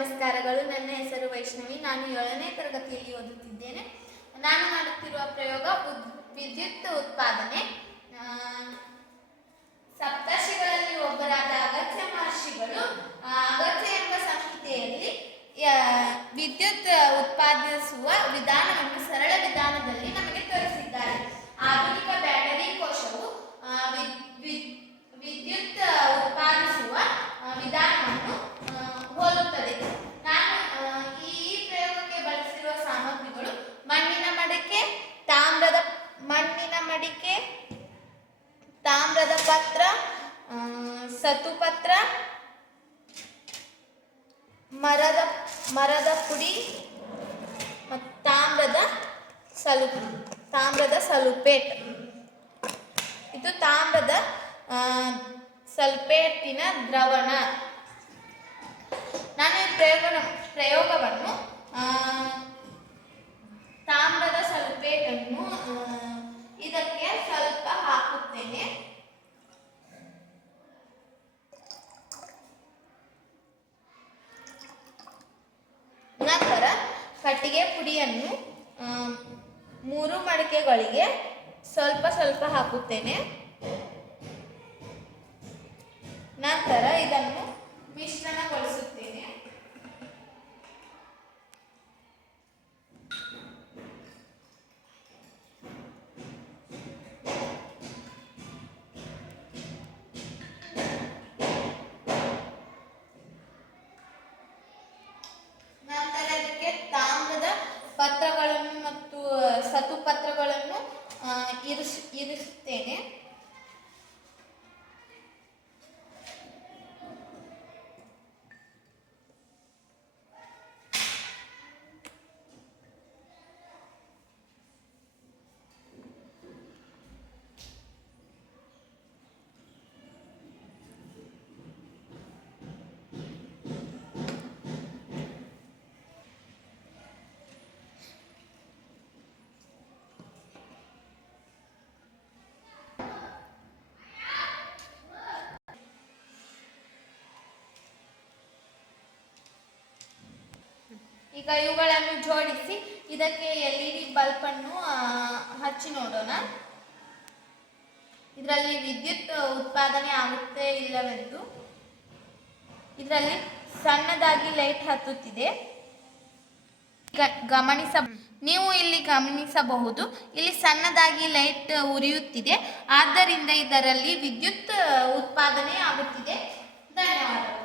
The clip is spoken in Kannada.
ನಮಸ್ಕಾರಗಳು. ನನ್ನ ಹೆಸರು ವೈಷ್ಣವಿ. ನಾನು 7ನೇ ತರಗತಿಯಲ್ಲಿ ಓದುತ್ತಿದ್ದೇನೆ. ನಾನು ಮಾಡುತ್ತಿರುವ ಪ್ರಯೋಗ ವಿದ್ಯುತ್ ಉತ್ಪಾದನೆ. ಸಪ್ತರ್ಷಿಗಳಲ್ಲಿ ಒಬ್ಬರಾದ ಅಗಸ್ತ್ಯ ಮಹರ್ಷಿಗಳು ಅಗಸ್ತ್ಯ ಎಂಬ ಸಂಹಿತೆಯಲ್ಲಿ ವಿದ್ಯುತ್ ಉತ್ಪಾದಿಸುವ ವಿಧಾನವನ್ನು ಸರಳ ವಿಧಾನದಲ್ಲಿ ನಮಗೆ ತೋರಿಸಿದ್ದಾರೆ. ಆಧುನಿಕ ಬ್ಯಾಟರಿ ಕೋಶವು ವಿದ್ಯುತ್ ಉತ್ಪಾದಿಸುವ ವಿಧಾನವನ್ನು ಹೋಲುತ್ತದೆ. ನಾನು ಈ ಪ್ರಯೋಗಕ್ಕೆ ಬಳಸಿರುವ ಸಾಮಗ್ರಿಗಳು ಮಣ್ಣಿನ ಮಡಿಕೆ, ತಾಮ್ರದ ಪತ್ರ, ಸತುಪತ್ರ, ಮರದ ಪುಡಿ ಮತ್ತು ತಾಮ್ರದ ಸಲ್ಫೇಟ್. ಇದು ತಾಮ್ರದ ಸಲ್ಫೇಟಿನ ದ್ರವಣ. ನಾನು ಈ ಪ್ರಯೋಗವನ್ನು ತಾಮ್ರದ ಸಲ್ಫೇಟನ್ನು ಇದಕ್ಕೆ ಸ್ವಲ್ಪ ಹಾಕುತ್ತೇನೆ. ನಂತರ ಕಟ್ಟಿಗೆ ಪುಡಿಯನ್ನು 3 ಮಡಿಕೆಗಳಿಗೆ ಸ್ವಲ್ಪ ಸ್ವಲ್ಪ ಹಾಕುತ್ತೇನೆ. ನಂತರ ಇದನ್ನು ಮಿಶ್ರಣಗೊಳಿಸುತ್ತೇನೆ. ನಂತರ ಇದಕ್ಕೆ ತಾಮ್ರದ ಪತ್ರಗಳನ್ನು ಮತ್ತು ಸತುಪತ್ರಗಳನ್ನು ಇರಿಸುತ್ತೇನೆ. ಈಗ ಇವುಗಳನ್ನು ಜೋಡಿಸಿ ಇದಕ್ಕೆ LED ಬಲ್ಬ್ ಅನ್ನು ಹಚ್ಚಿ ನೋಡೋಣ. ಇದರಲ್ಲಿ ವಿದ್ಯುತ್ ಉತ್ಪಾದನೆ ಆಗುತ್ತೆ ಇಲ್ಲವೆಂದು. ಇದರಲ್ಲಿ ಸಣ್ಣದಾಗಿ ಲೈಟ್ ಹತ್ತುತ್ತಿದೆ. ನೀವು ಇಲ್ಲಿ ಗಮನಿಸಬಹುದು, ಇಲ್ಲಿ ಸಣ್ಣದಾಗಿ ಲೈಟ್ ಉರಿಯುತ್ತಿದೆ. ಆದ್ದರಿಂದ ಇದರಲ್ಲಿ ವಿದ್ಯುತ್ ಉತ್ಪಾದನೆ ಆಗುತ್ತಿದೆ. ಧನ್ಯವಾದಗಳು.